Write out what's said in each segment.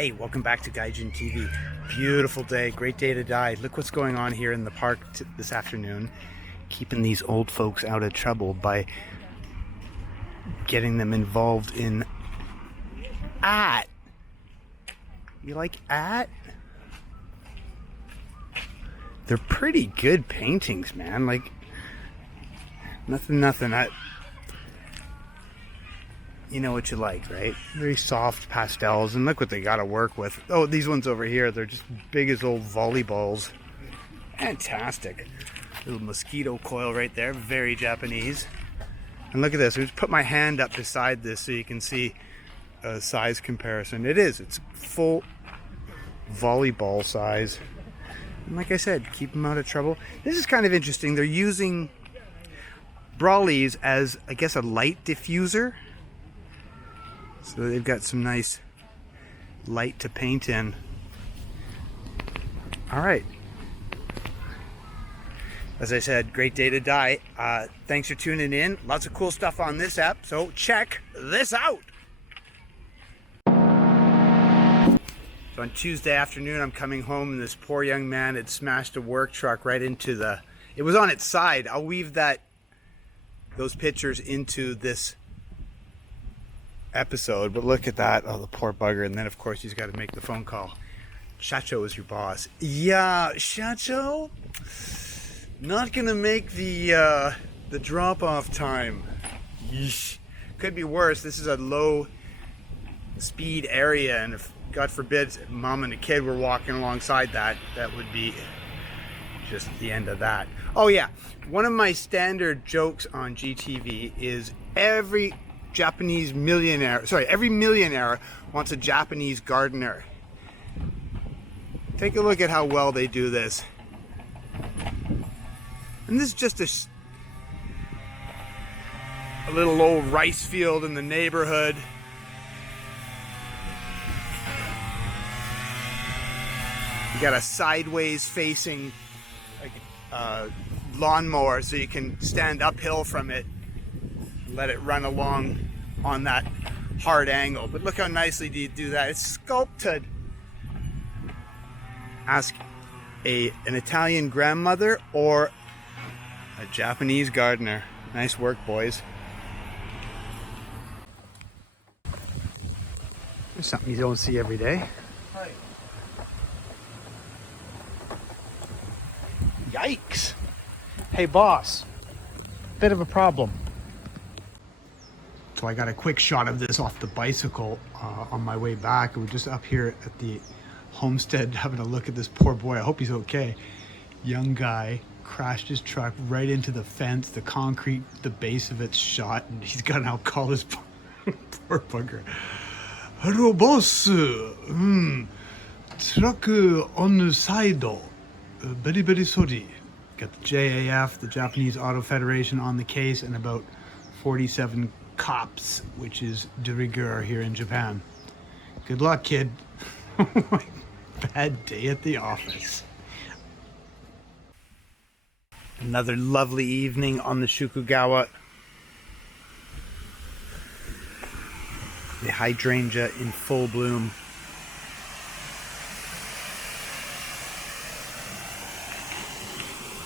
Hey, welcome back to Gaijin TV. Beautiful day, great day to die. Look what's going on here in the park this afternoon. Keeping these old folks out of trouble by getting them involved in art. You like art? They're pretty good paintings, man. Like, nothing. You know what you like, right? Very soft pastels, and look what they got to work with. Oh, these ones over here, they're just big as old volleyballs. Fantastic. Little mosquito coil right there, very Japanese. And look at this, I just put my hand up beside this so you can see a size comparison. It's full volleyball size. And like I said, keep them out of trouble. This is kind of interesting. They're using brollies as, I guess, a light diffuser. So they've got some nice light to paint in. All right. As I said, great day to die. Thanks for tuning in. Lots of cool stuff on this app, so check this out. So on Tuesday afternoon, I'm coming home, and this poor young man had smashed a work truck right into it was on its side. I'll weave those pictures into this episode, but look at that. Oh, the poor bugger. And then of course he's got to make the phone call. Shacho is your boss. Yeah, Shacho, not gonna make the drop-off time. Yeesh. Could be worse. This is a low speed area, and if God forbid mom and a kid were walking alongside that would be just the end of that. Oh yeah, one of my standard jokes on GTV is every millionaire wants a Japanese gardener. Take a look at how well they do this. And this is just a little old rice field in the neighborhood. You got a sideways facing lawnmower so you can stand uphill from it. Let it run along on that hard angle. But look how nicely do you do that. It's sculpted. Ask an Italian grandmother or a Japanese gardener. Nice work, boys. There's something you don't see every day. Yikes. Hey boss, bit of a problem. So I got a quick shot of this off the bicycle on my way back. We're just up here at the homestead having a look at this poor boy. I hope he's okay. Young guy crashed his truck right into the fence. The concrete, the base of it's shot, and he's got to now call this poor bugger. Hello, boss. Truck on the side. Very sorry. Got the JAF, the Japanese Auto Federation, on the case, and about 47 cops, which is de rigueur here in Japan. Good luck, kid. Bad day at the office. Another lovely evening on the Shukugawa. The hydrangea in full bloom.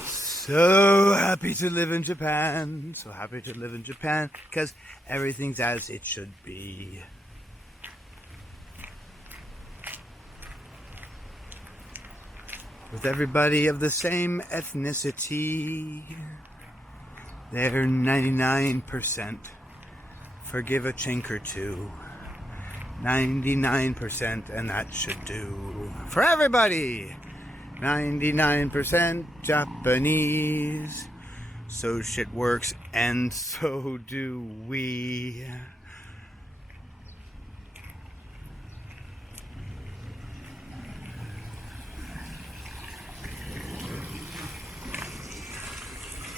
So happy to live in Japan. So happy to live in Japan because everything's as it should be. With everybody of the same ethnicity. They're 99%. Forgive a chink or two. 99%, and that should do for everybody. 99% Japanese. So shit works, and so do we.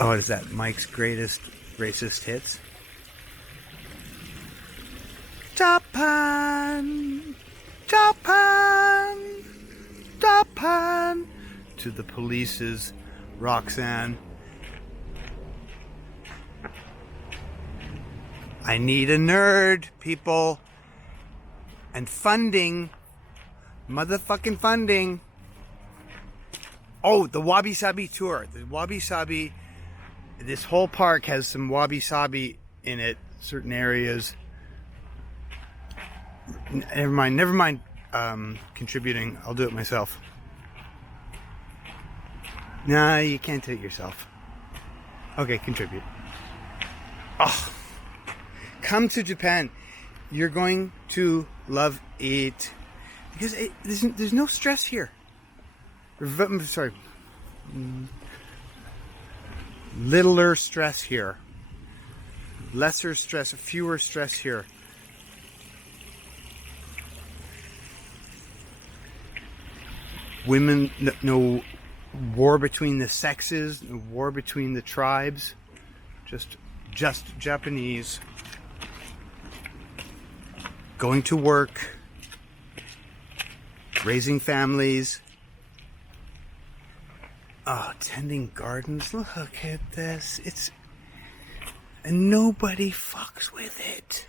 Oh, is that Mike's greatest racist hits? Japan, Japan, Japan. To the police's Roxanne. I need a nerd, people. And funding Motherfucking funding. Oh, the Wabi Sabi tour. The Wabi Sabi. This whole park has some Wabi Sabi in it. Certain areas. Never mind. Contributing. I'll do it myself. Nah, you can't do it yourself. Okay, contribute. Oh, come to Japan. You're going to love it because there's no stress here. Sorry, littler stress here, lesser stress, fewer stress here. Women, no war between the sexes, no war between the tribes, just Japanese going to work, raising families, tending gardens. Look at this. And nobody fucks with it.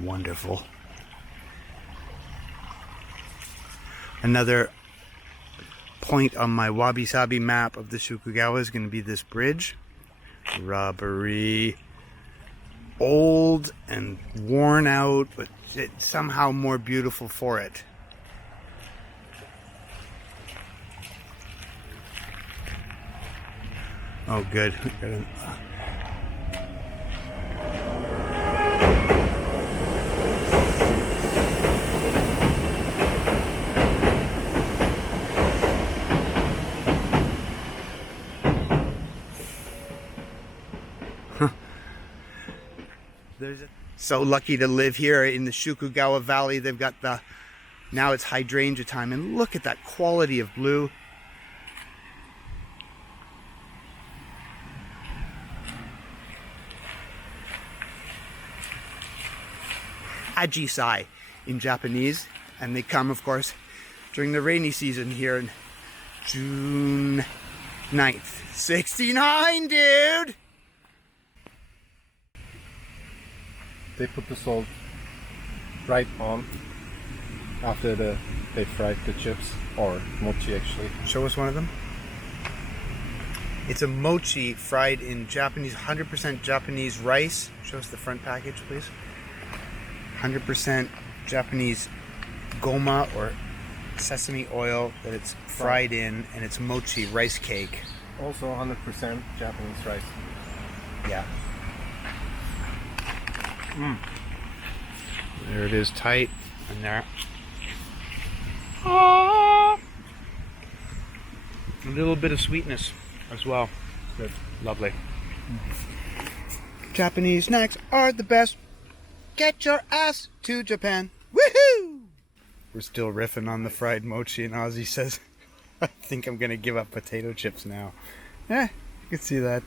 Wonderful. Another point on my wabi-sabi map of the Shukugawa is going to be this bridge. Rubbery, old and worn out, but it's somehow more beautiful for it. Oh, good. So lucky to live here in the Shukugawa Valley. They've got now it's hydrangea time, and look at that quality of blue. Ajisai in Japanese, and they come, of course, during the rainy season here in June 9th. 69, dude! They put the salt right on after they fried the chips, or mochi actually. Show us one of them. It's a mochi fried in Japanese, 100% Japanese rice. Show us the front package, please. 100% Japanese goma or sesame oil that it's fried in, and it's mochi rice cake. Also 100% Japanese rice. Yeah. There it is, tight, and there. A little bit of sweetness as well. Good. Lovely. Japanese snacks are the best. Get your ass to Japan. Woohoo! We're still riffing on the fried mochi, and Ozzy says, I think I'm going to give up potato chips now. Yeah, you can see that.